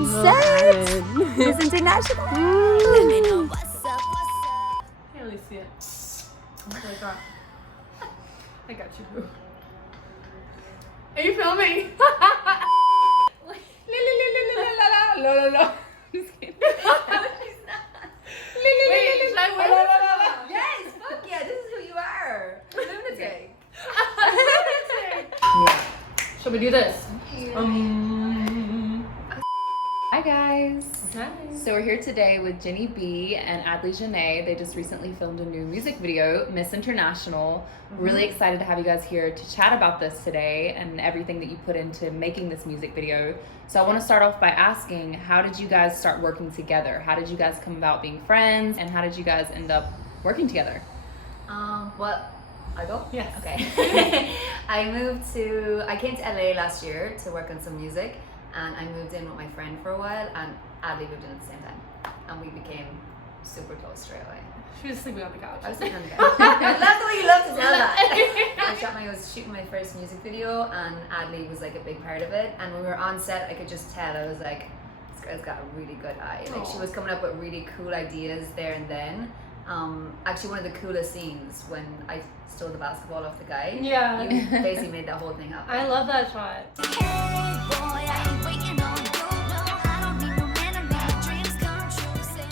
on set. Miss International. Can't really see it. I got you, boo. Are you filming? La. Just kidding. Wait, should I win? Yes, fuck yeah, this is who you are. Lunatic. Shall we do this? Hi guys. Hi. So we're here today with Jennie B and Adleigh Jene. They just recently filmed a new music video, Miss International. Really excited to have you guys here to chat about this today and everything that you put into making this music video. So I want to start off by asking, how did you guys start working together? How did you guys come about being friends, and how did you guys end up working together? Well, I go? Yes. Okay. I came to LA last year to work on some music, and I moved in with my friend for a while, and Adleigh moved in at the same time, and we became super close straight away. She was sleeping on the couch. I was sleeping on the couch. I love the way you love to tell that. I was shooting my first music video, and Adleigh was like a big part of it, and when we were on set, I could just tell. I was like, this girl's got a really good eye. Like, she was coming up with really cool ideas there and then. Actually, one of the coolest scenes when I stole the basketball off the guy. Yeah. You basically made that whole thing happen. I love that shot.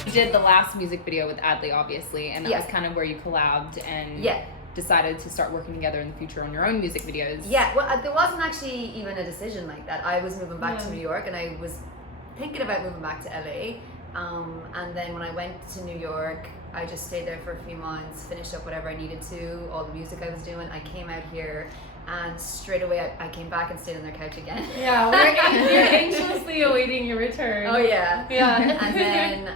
You did the last music video with Adleigh, obviously, and that Yeah. was kind of where you collabed and Yeah. decided to start working together in the future on your own music videos. Yeah, well, there wasn't actually even a decision like that. I was moving back to New York, and I was thinking about moving back to LA. And then when I went to New York, I just stayed there for a few months, finished up whatever I needed to, all the music I was doing. I came out here, and straight away I came back and stayed on their couch again. Yeah, we're anxiously awaiting your return. Oh yeah. Yeah. And then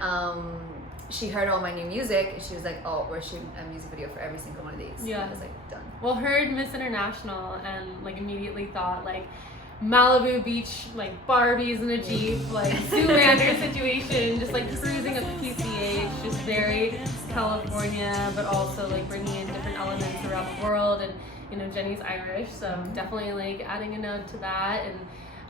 she heard all my new music. She was like, "Oh, we're shooting a music video for every single one of these." Yeah. And I was like, "Done." Well, heard Miss International and like immediately thought like Malibu Beach, like Barbies in a Jeep, like Zoolander situation, just like cruising up the PCH, just very California, but also like bringing in different elements around the world. And you know, Jennie's Irish, so definitely like adding a note to that. And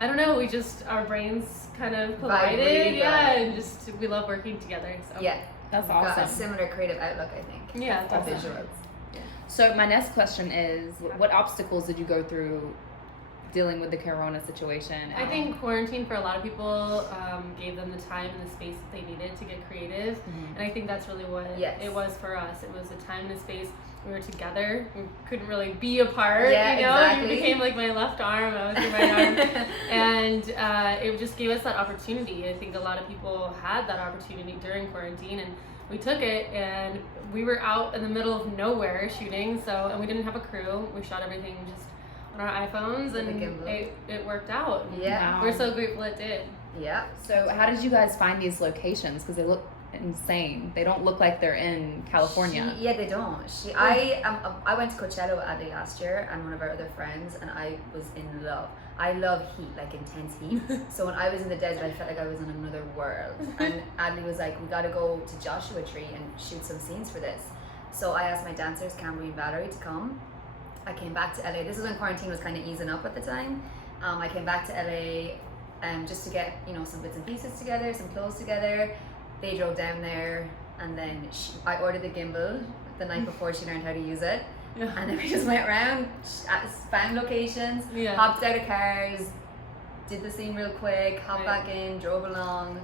I don't know, we just, our brains kind of collided, really yeah, well. and just we love working together. So Yeah. That's We've got a awesome. similar creative outlook, I think. yeah, All that's visuals. So my next question is, what obstacles did you go through dealing with the Corona situation? I think quarantine for a lot of people gave them the time and the space that they needed to get creative, and I think that's really what it was for us. It was a time and a space. We were together. We couldn't really be apart. Yeah, you know, exactly. You became like my left arm. I was your right arm, and it just gave us that opportunity. I think a lot of people had that opportunity during quarantine, and we took it. And we were out in the middle of nowhere shooting. And we didn't have a crew. We shot everything just on our iPhones, and it worked out. Yeah. We're so grateful it did. Yeah. So how did you guys find these locations? Because they look insane. They don't look like they're in California. They don't. I went to Coachella with Adleigh last year, and one of our other friends, and I was in love. I love heat, like intense heat. So when I was in the desert, I felt like I was in another world. And Adleigh was like, "We got to go to Joshua Tree and shoot some scenes for this." So I asked my dancers, Camry and Valerie, to come. I came back to LA. This was when quarantine was kind of easing up at the time. I came back to LA just to get, you know, some bits and pieces together, some clothes together. They drove down there, and then I ordered the gimbal the night before she learned how to use it. Yeah. And then we just went around, found locations, hopped out of cars, did the scene real quick, hopped back in, drove along.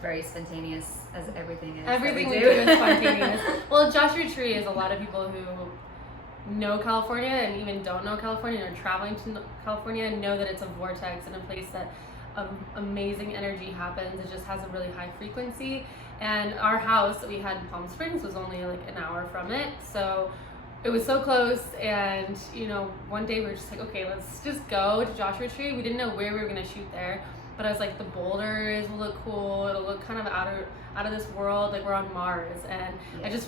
Very spontaneous, as everything is. Everything we do is spontaneous. Well, Joshua Tree is a lot of people who know California and even don't know California and are traveling to California and know that it's a vortex and a place that amazing energy happens. It just has a really high frequency. And our house that we had in Palm Springs was only like an hour from it. So it was so close. And, you know, one day we were just like, okay, let's just go to Joshua Tree. We didn't know where we were going to shoot there. But I was like, the boulders will look cool. It'll look kind of out of this world, like we're on Mars. And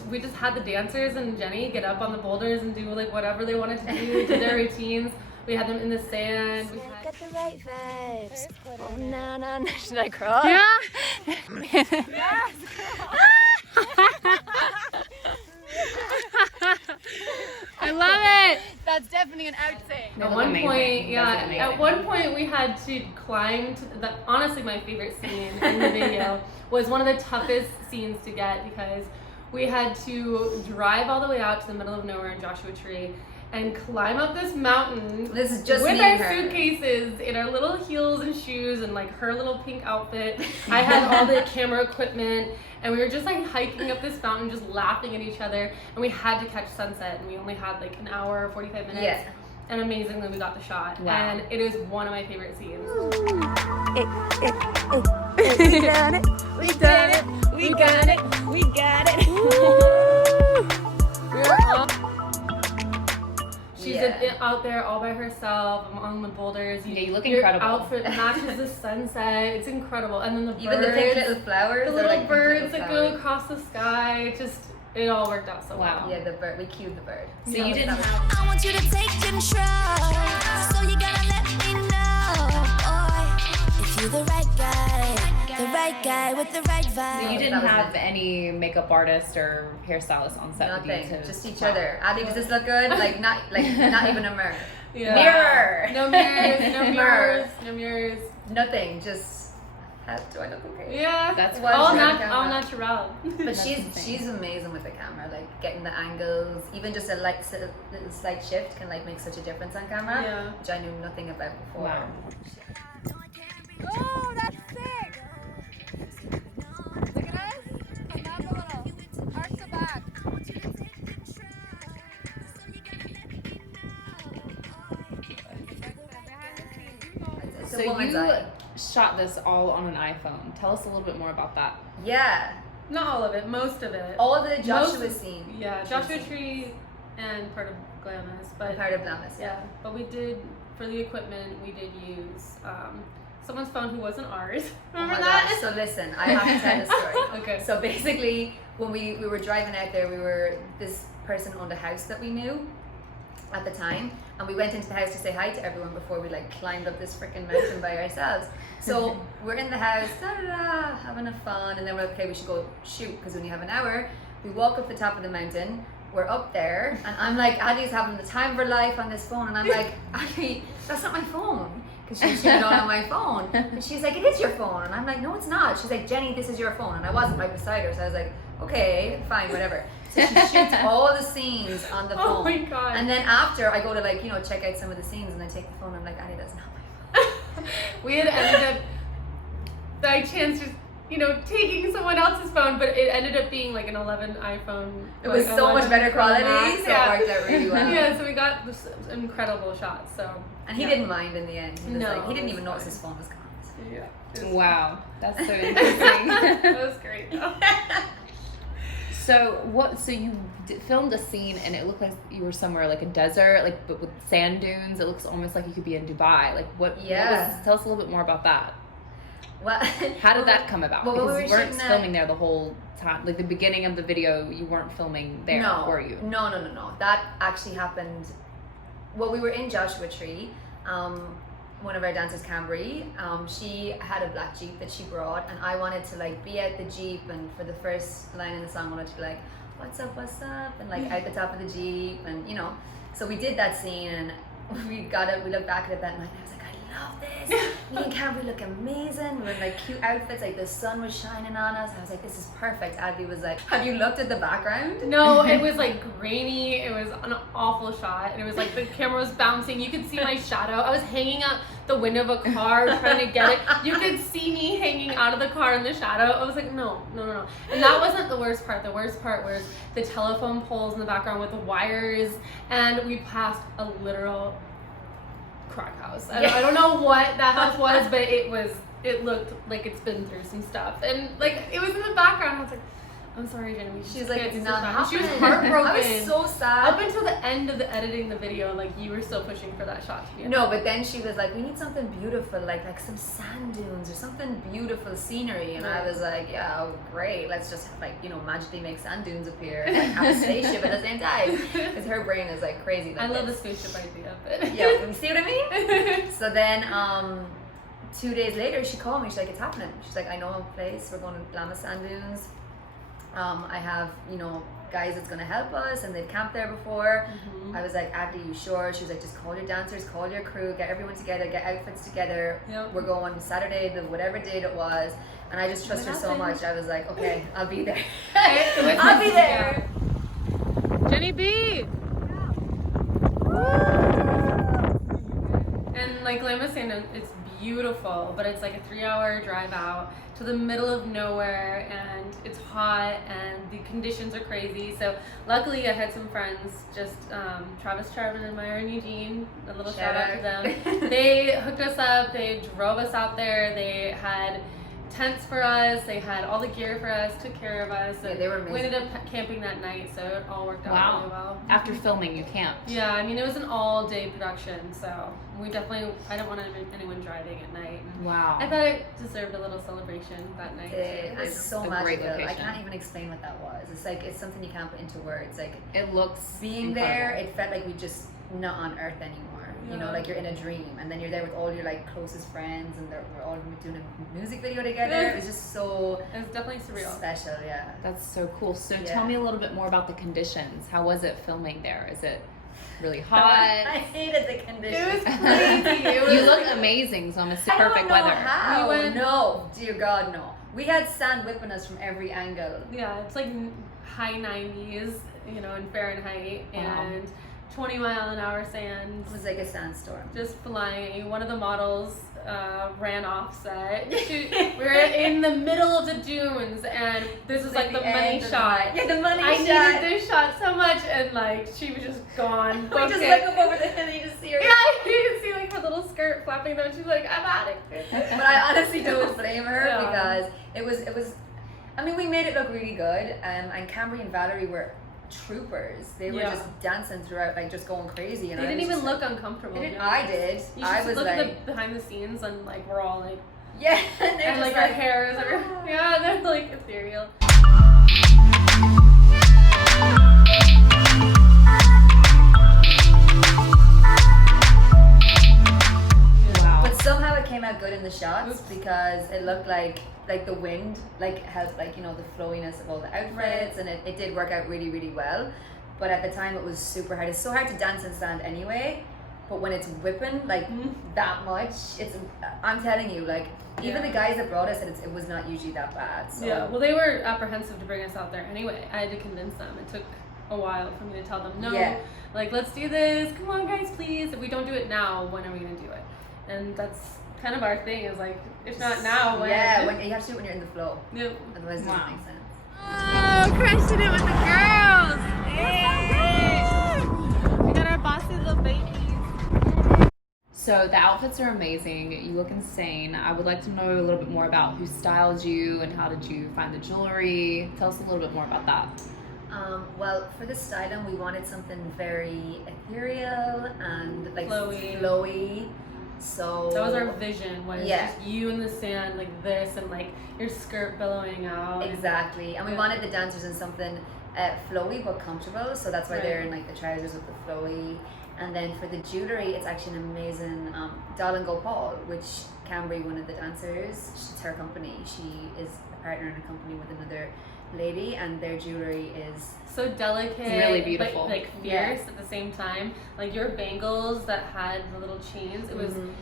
we just had the dancers and Jennie get up on the boulders and do like whatever they wanted to do, did their routines. We had them in the sand. Got the right vibes. Oh, no. Should I cry? Yeah. Yes. I love it. That's definitely an outsay. They At look one amazing. point, You yeah. guys look amazing. At one point, we had to climb to the. Honestly, my favorite scene in the video was one of the toughest scenes to get because we had to drive all the way out to the middle of nowhere in Joshua Tree and climb up this mountain. This is just with me our and her. suitcases in our little heels and shoes and like her little pink outfit. I had all the camera equipment. And we were just like hiking up this mountain, just laughing at each other. And we had to catch sunset, and we only had like an hour, 45 minutes. Yeah. And amazingly, we got the shot. Wow. And it is one of my favorite scenes. We done it. We done it. We got it. We got it. She's Yeah. out there all by herself among the boulders. Yeah, you look your incredible. outfit matches the sunset. It's incredible. And then the Even the pink birds, little flowers. the they're little like birds pink that little go flowers. across the sky. It all worked out so Wow. well. Yeah, the bird. We cued the bird. So you didn't have. I want you to take control. So you gotta let me know, boy, if you're the right guy with the right vibe. So you didn't That was have nice. any makeup artist or hairstylist on set Nothing. with you to Just each wow. other. Adleigh, does this look good? Not even a mirror. Yeah. Mirror. No mirrors. No Mirror. mirrors. No mirrors. Nothing. Just. Do I look okay? Yeah. That's One all, shot all camera. natural. But That's she's insane. amazing with the camera, like getting the angles. Even just a little slight shift can like make such a difference on camera, Yeah. which I knew nothing about before. Wow. Oh, that's sick. Look at us. Come up a little. Arch the back. It's So a woman's you eye. shot this all on an iPhone. Tell us a little bit more about that. Yeah, Not all of it. Most of it. all the Joshua Most- scene. Yeah. Joshua Tree and part of Glamis, but Part of Glamis. yeah. But we did for the equipment. We did use someone's phone who wasn't ours. Oh Remember my that? gosh. So listen, I have to tell the story. Okay. So basically, when we were driving out there, this person owned a house that we knew at the time, and we went into the house to say hi to everyone before we like climbed up this freaking mountain by ourselves. So we're in the house, having a fun, and then we're like, okay, we should go shoot because we only have an hour. We walk up the top of the mountain. We're up there, and I'm like, Adleigh's having the time of her life on this phone, and I'm like, Adleigh, that's not my phone. Because she's shooting on my phone. And she's like, it is your phone. And I'm like, no, it's not. She's like, Jennie, this is your phone. And I wasn't right beside her. So I was like, okay, fine, whatever. So she shoots all the scenes on the phone. Oh my god. And then after, I go to like, check out some of the scenes, and I take the phone, and I'm like, Adleigh, that's not my phone. We had ended up by chance just taking someone else's phone, but it ended up being like an 11 iPhone. It was so much better quality, so it worked out really well. Yeah, so we got this incredible shots. So And he yeah. didn't mind in the end. He was No, like, he didn't it was even notice fine. his phone was gone. Yeah. it was- Wow, that's so interesting. That was great. though. So you filmed a scene and it looked like you were somewhere like a desert, like but with sand dunes. It looks almost like you could be in Dubai. Like what? Yeah. Tell us a little bit more about that. Well, How did that come about? well, Because we you were weren't shooting filming there the whole time. Like the beginning of the video, you weren't filming there, no, were you? No. That actually happened. Well, we were in Joshua Tree. One of our dancers, Cambry, she had a black Jeep that she brought, and I wanted to like be at the Jeep, and for the first line in the song, I wanted to be like, what's up, and like at the top of the Jeep, and so we did that scene, and we looked back at it that night, and I was like, I love this. Me and Cambry look amazing. We were in like cute outfits, like the sun was shining on us. I was like, this is perfect. Adleigh was like, have you looked at the background? No, it was like grainy. It was an awful shot, and it was like the camera was bouncing. You could see my shadow. I was hanging out the window of a car trying to get it. You could see me hanging out of the car in the shadow. I was like, no. And that wasn't the worst part. The worst part was the telephone poles in the background with the wires, and we passed a literal crack house. I don't know what that house was, but it looked like it's been through some stuff, and like it was in the background. I was like, I'm sorry, Jennie. She's like, it's not She was happening. heartbroken. I was so sad. Up until the end of the editing the video, like you were still pushing for that shot to be. No, but then she was like, we need something beautiful, like some sand dunes or something beautiful scenery. And I was like, yeah, oh, great. Let's just magically make sand dunes appear and like, have a spaceship at the same time. Because her brain is like crazy. Like I love the this. spaceship idea, but Yeah, you see what I mean? So then 2 days later, she called me. She's like, it's happening. She's like, I know a place. We're going to Glamis sand dunes. I have, guys that's gonna help us, and they've camped there before. Mm-hmm. I was like, Adleigh, you sure? She was like, just call your dancers, call your crew, get everyone together, get outfits together. Yep. We're going Saturday, the whatever date it was. And I just trust her so much. I was like, okay, I'll be there. I'll be there. Jennie B. And like Lam was saying, it's beautiful, but it's like a 3-hour drive out to the middle of nowhere, and it's hot, and the conditions are crazy. So luckily I had some friends, just Travis, Charvin, and Myra and Eugene, a little shout out to them. They hooked us up, they drove us out there, they had tents for us, they had all the gear for us, took care of us. Yeah, they were amazing. We ended up camping that night, so it all worked out really well. After filming, you camped. Yeah, I mean, it was an all-day production, so we definitely, I don't want anyone driving at night. Wow. I thought it deserved a little celebration that night. It was so a great magical. I location. can't even explain what that was. It's like, it's something you can't put into words. Like, It looks being incredible. there, it felt like we just not on earth anymore. You know, Yeah. like you're in a dream, and then you're there with all your like closest friends, and we're all doing a music video together. It was just so It was definitely surreal. special. Yeah. That's so cool. So Yeah. tell me a little bit more about the conditions. How was it filming there? Is it really hot? I hated the conditions. It was crazy. It was You look amazing, so I'm assuming I perfect don't know weather. how. We went- No, dear God, no. We had sand whipping us from every angle. Yeah, it's like high 90s, you know, in Fahrenheit, Wow. and 20-mile-an-hour sand. It was like a sandstorm. Just flying. One of the models ran off set. We were in the middle of the dunes, and this was like the money end of shot. Yeah, the money I shot. needed this shot so much, and like she was just gone. We Booked just it. look up over the hill and you just see her. Yeah, you can see like her little skirt flapping though. She's like, I'm out of here. But I honestly don't blame her Yeah. because it was. I mean, we made it look really good, and Cambry and Valerie were troopers. They were Yeah. just dancing throughout, like just going crazy. And They I didn't was even just look like, uncomfortable. they didn't. yeah. I did. You I should was look like, at the behind the scenes, and like we're all like, yeah, and they're and just like our hairs are, yeah, they're like ethereal. Wow. But somehow it came out good in the shots because it looked like the wind like helped, like, you know, the flowiness of all the outfits, and it did work out really, really well. But at the time it was super hard. It's so hard to dance in sand anyway, but when it's whipping like that much, I'm telling you, like, even the guys that brought us, it was not usually that bad. So. Yeah, well, they were apprehensive to bring us out there anyway. I had to convince them. It took a while for me to tell them, no, Yeah. like, let's do this. Come on, guys, please. If we don't do it now, when are we going to do it? And that's kind of our thing, is like, if not now, when? Yeah, when you have to do it when you're in the flow. Yep. Otherwise, it Wow. doesn't make sense. Oh, crushing it with the girls. Hey. We got our bossy little babies. So the outfits are amazing. You look insane. I would like to know a little bit more about who styled you and how did you find the jewelry. Tell us a little bit more about that. Well, for the styling, we wanted something very ethereal and like Flowy. flowy. So That was our vision, was Yeah. just you in the sand like this, and like your skirt billowing out. Exactly, and we Yeah. wanted the dancers in something flowy but comfortable. So that's why they're Right. in like the trousers with the flowy. And then for the jewelry, it's actually an amazing Doll and Gopal, which Cambry, one of the dancers, it's her company. She is a partner in a company with another lady, and their jewelry is So delicate, It's really beautiful. but like Yeah. fierce at the same time. Like your bangles that had the little chains, it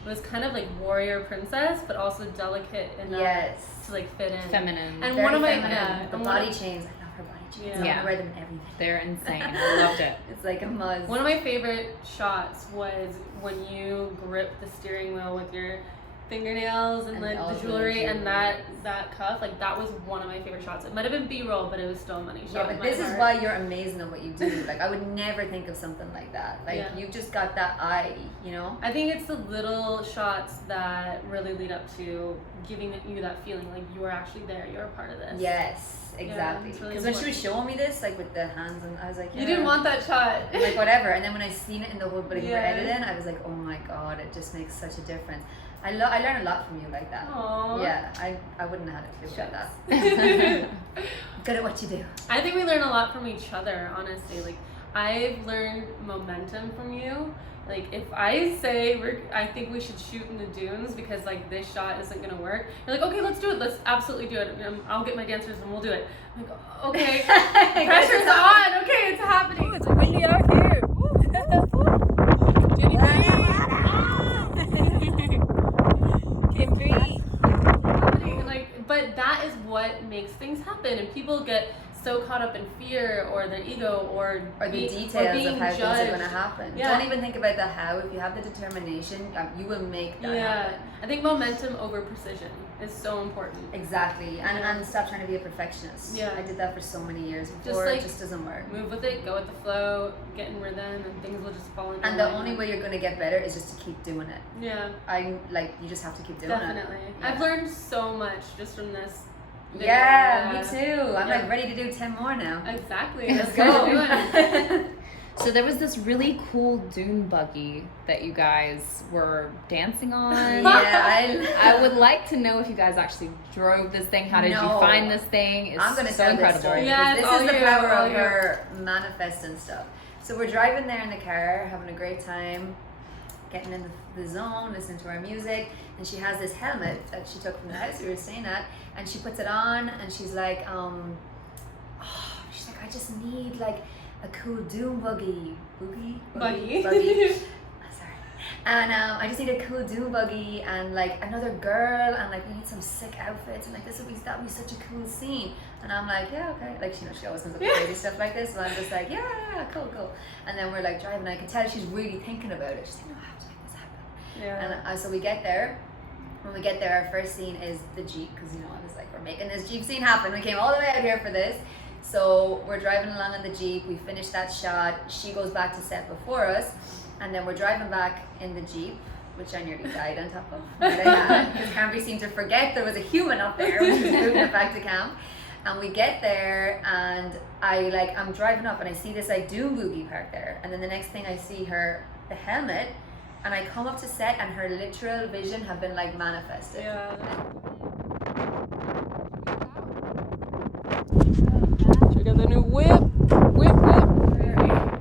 was kind of like warrior princess, but also delicate enough yes, to like fit in. Feminine. And very one of my feminine. The and body one, chains. I love her body chains. Yeah. I want Yeah. to wear them in everything. They're insane. I loved it. It's like a must. one of my favorite shots was when you gripped the steering wheel with your fingernails and And like all the the jewelry and jewelry. that cuff, like that was one of my favorite shots. It might have been B-roll, but it was still a money shot. Yeah, in but my this is heart. why you're amazing at what you do. Like, I would never think of something like that. Like, Yeah. you've just got that eye, you know? I think it's the little shots that really lead up to giving you that feeling like you are actually there, you're a part of this. Yes, exactly. it's really Because when she was important. showing me this, like with the hands, and I was like, You yeah. didn't want that shot. I'm like, whatever. And then when I seen it in the whole thing Yeah. for editing, I was like, oh my god, it just makes such a difference. I learn a lot from you like that. Aww. Yeah, I wouldn't have had a clue about that. Shucks. Good at what you do. I think we learn a lot from each other, honestly. Like, I've learned momentum from you. Like if I say I think we should shoot in the dunes because like this shot isn't gonna work, you're like, okay, let's do it. Let's absolutely do it. I'll get my dancers and we'll do it. I'm like, okay, pressure's on. Okay, it's happening. It's windy out here. Jennie can breathe. Like, but that is what makes things happen, and people get so caught up in fear or their ego or the details being of how judged. things are going to happen. Yeah. Don't even think about the how. If you have the determination, you will make that happen. I think momentum over precision is so important. Exactly. And stop trying to be a perfectionist. Yeah. I did that for so many years before. Like, it just doesn't work. Move with it, go with the flow, get in rhythm, and things will just fall into And the line. only way you're going to get better is just to keep doing it. Yeah. You just have to keep doing Definitely. it. I've learned so much just from this video. Yeah, me too. I'm like ready to do 10 more now. Exactly. Let's That's go. what I'm doing. So there was this really cool dune buggy that you guys were dancing on. Yeah, I would like to know if you guys actually drove this thing. How did you No. find this thing? It's I'm gonna so tell incredible. this story. Yeah, This it's all is the you, power all of you. her manifesting stuff. So we're driving there in the car, having a great time, getting in the zone, listening to our music, and she has this helmet that she took from the house we were staying at, and she puts it on, and she's like, I just need like a cool dune buggy. Buggy. Sorry. And I just need a cool dune buggy and like another girl, and like we need some sick outfits, and like that'd be such a cool scene. And I'm like, yeah, okay. Like she always comes up with crazy stuff like this, so I'm just like, yeah, cool. And then we're like driving, and I can tell she's really thinking about it. She's like, no, I have to make this happen. Yeah. And so we get there. When we get there, our first scene is the Jeep, because I was like, we're making this Jeep scene happen. We came all the way out here for this. So we're driving along in the Jeep, we finish that shot, she goes back to set before us, and then we're driving back in the Jeep, which I nearly died on top of, because Cambry seemed to forget there was a human up there when she was moving it back to camp. And we get there, and I'm driving up, and I see this like dune boogie parked there, and then the next thing I see the helmet, and I come up to set, and her literal vision have been like manifested. Yeah. Check out the new whip.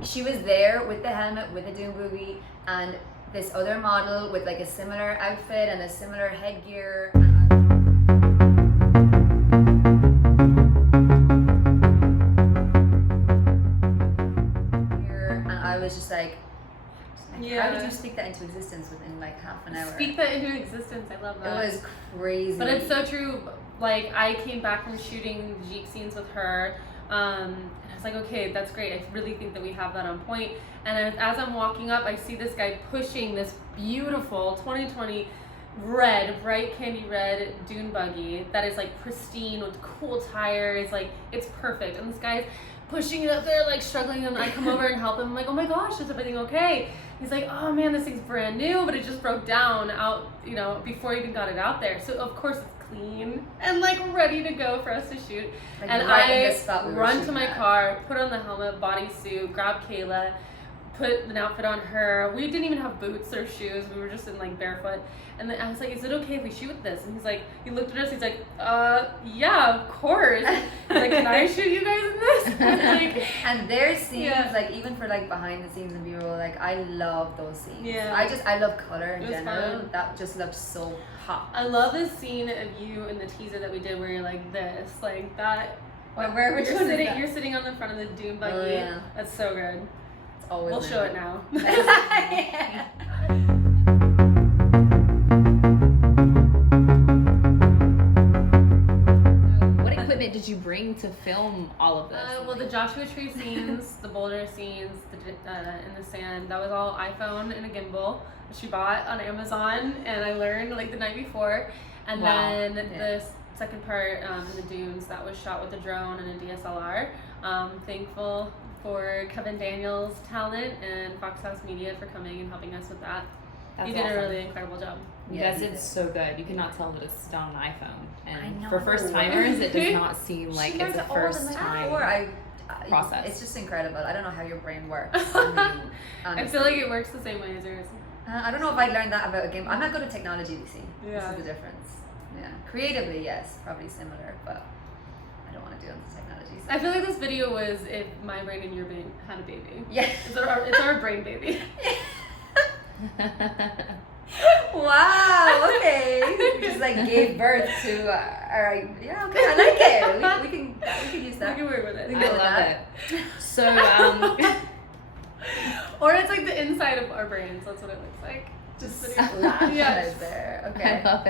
She was there with the helmet, with the dune boogie, and this other model with like a similar outfit and a similar headgear. And I was just like, how did you speak that into existence within like half an hour? Speak that into existence. I love that. It was crazy. But it's so true. Like I came back from shooting Jeep scenes with her, and I was like, okay, that's great. I really think that we have that on point. And as I'm walking up, I see this guy pushing this beautiful 2020 bright candy red dune buggy that is like pristine with cool tires. Like it's perfect. And this guy's pushing it up there, like struggling, and I come over and help him. I'm like, oh my gosh, is everything okay? He's like, oh man, this thing's brand new, but it just broke down out, before I even got it out there. So of course it's clean and like ready to go for us to shoot. Like, and right in I the spot we were run to shooting my at. car, put on the helmet, bodysuit, grab Kayla, put an outfit on her. We didn't even have boots or shoes. We were just in like barefoot. And then I was like, is it okay if we shoot with this? And he's like, he looked at us, he's like, yeah, of course. He's like, can I shoot you guys in this? Like, and their scenes, Yeah. like even for like behind the scenes and B-roll, like I love those scenes. Yeah. I love color in It was general. fun. That just looked so hot. I love this scene of you in the teaser that we did where you're like this, like that. Where which you're one is sitting, that? you're sitting on the front of the dune buggy. Oh, yeah. That's so good. It's always We'll show it now. Yeah. What equipment did you bring to film all of this? Well, the Joshua Tree scenes, the boulder scenes, in the sand, that was all iPhone and a gimbal that she bought on Amazon, and I learned like the night before. And Wow. then Yeah. the second part in the dunes, that was shot with a drone and a DSLR. Thankful for Kevin Daniels' talent and Fox House Media for coming and helping us with that. That's You did awesome. a really incredible job. You Yeah, guys you did did. so good. You cannot tell that it's done on an iPhone. And I know. for first timers, it does not seem like She it's learned a it all first the night time before. process. It's just incredible. I don't know how your brain works. I feel like it works the same way as yours. I don't know if I learned that about a game. I'm not good at technology, you see. This Yeah. is the difference. Yeah. Creatively, yes, probably similar, but I don't want to do it with technology. So. I feel like this video was if my brain and your brain had a baby. Yeah. It's our brain baby. Wow, okay. We just like gave birth to alright, yeah, okay, I like it. We can use that. We can work with it. We I can go with love that. it. So, Or it's like the inside of our brains. That's what it looks like. Just sitting- splash Yes. right there. I Okay. love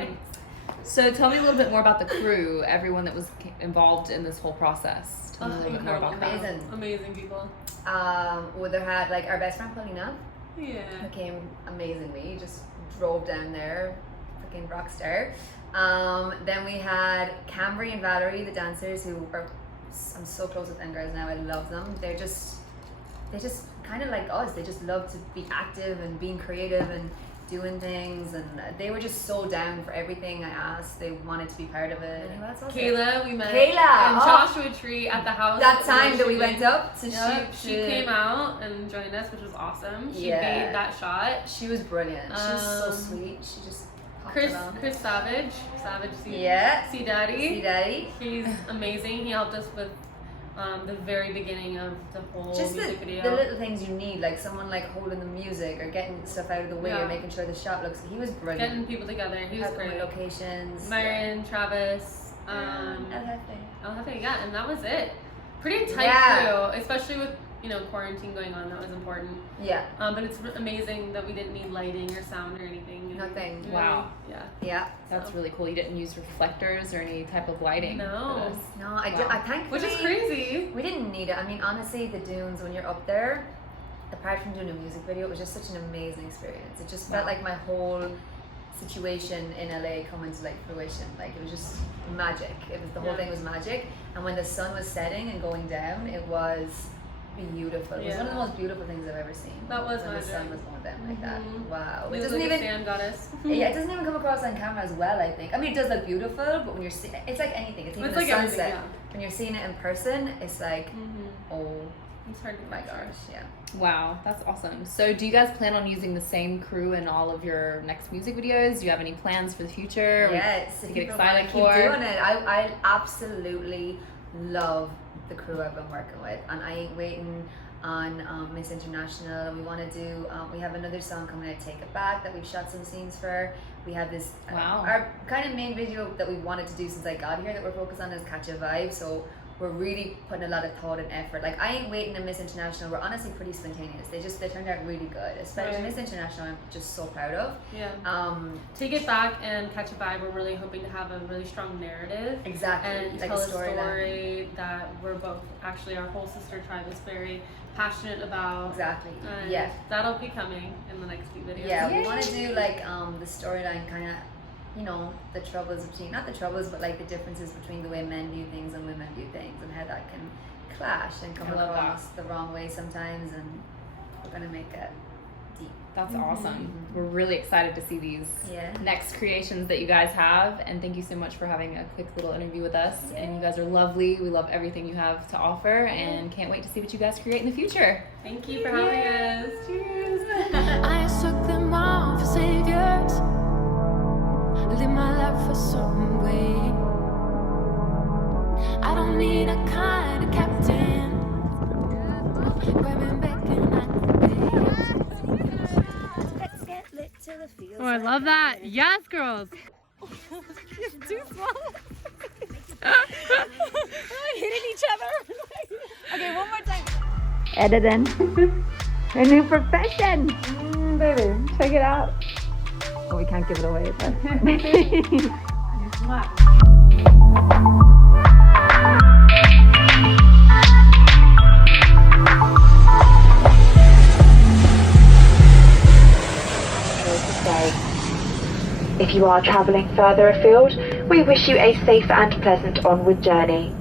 it. So tell me a little bit more about the crew, everyone that was involved in this whole process. Tell me a little bit more about that. Amazing. Amazing people. We had like our best friend Paulina, Yeah. who came amazingly, just drove down there, freaking rock star. Then we had Camry and Valerie, the dancers, who are, I'm so close with them girls now, I love them. They just kind of like us, they just love to be active and being creative and doing things, and they were just so down for everything I asked. They wanted to be part of it. And who else was it? Kayla, we met Kayla, in oh. Joshua Tree at the house. That time that we she went did. up to Yep, shoot. she came out and joined us, which was awesome. She Yeah. made that shot. She was brilliant. She was so Um, sweet. She just popped Chris it on. Savage C Yeah. C Daddy. See Daddy. He's amazing. He helped us with the very beginning of the whole Just music video. the little things you need, like someone like holding the music or getting stuff out of the way Yeah. or making sure the shot looks. He was brilliant. Getting people together. He was Helping with great. locations. Myron, Travis, El Jefe, yeah, and that was it. Pretty tight Yeah. crew, especially with quarantine going on. That was important. Yeah. But it's amazing that we didn't need lighting or sound or anything. Nothing. Really, Wow. Yeah. Yeah. That's really cool. You didn't use reflectors or any type of lighting No. for this. No, I Wow. did. I thankfully. Which is crazy. We didn't need it. I mean, honestly, the dunes when you're up there, apart from doing a music video, it was just such an amazing experience. It just felt Wow. like my whole situation in LA coming to like fruition. Like it was just magic. It was the whole Yeah. thing was magic. And when the sun was setting and going down, it was beautiful. It was one of the Yeah. most beautiful things I've ever seen. That was when the sun magic. was going down like that. Mhm. Wow. It It was doesn't like even. a sand goddess. Yeah, it doesn't even come across on camera as well, I think. I mean, it does look beautiful, but when you're seeing it's like anything. It's even It's a like everything, sunset. yeah. When you're seeing it in person, it's like, oh It's hard to my picture. gosh, yeah. Wow, that's awesome. So do you guys plan on using the same crew in all of your next music videos? Do you have any plans for the future? Yes, to if get you excited keep for? doing it. I absolutely love the crew I've been working with, and I ain't waiting on Miss International. We want to do. We have another song coming out, "Take It Back," that we've shot some scenes for. We have this. Wow. Our kind of main video that we wanted to do since I got here that we're focused on is "Catch a Vibe." So we're really putting a lot of thought and effort. Like I ain't waiting on Miss International. We're honestly pretty spontaneous. They turned out really good. Especially Right. Miss International, I'm just so proud of. Yeah. Um, Take It Back and Catch a Vibe, we're really hoping to have a really strong narrative exactly. and like tell a a storyline. story that we're both, actually our whole sister tribe is very passionate about. Exactly. And Yeah. that'll be coming in the next few videos. Yeah, Yay. we want to do like the storyline kind of, the troubles between, not the troubles, but like the differences between the way men view things and women view things, and how that can clash and come I love that. across the wrong way sometimes, and we're gonna make it deep. That's Mhm. awesome. We're really excited to see these Yeah. next creations that you guys have, and thank you so much for having a quick little interview with us. And you guys are lovely. We love everything you have to offer, and can't wait to see what you guys create in the future. Thank you for having us. Cheers. I took them all for saviors. Live my life a certain way. I don't need a kind of captain. Grabbing back and Let's get lit till it feels. Oh, I love that. Yes, girls. It's too small. Hitting each other. Okay, one more time. Editing. A new profession. Baby, check it out. Oh, we can't give it away, but. If you are travelling further afield, we wish you a safe and pleasant onward journey.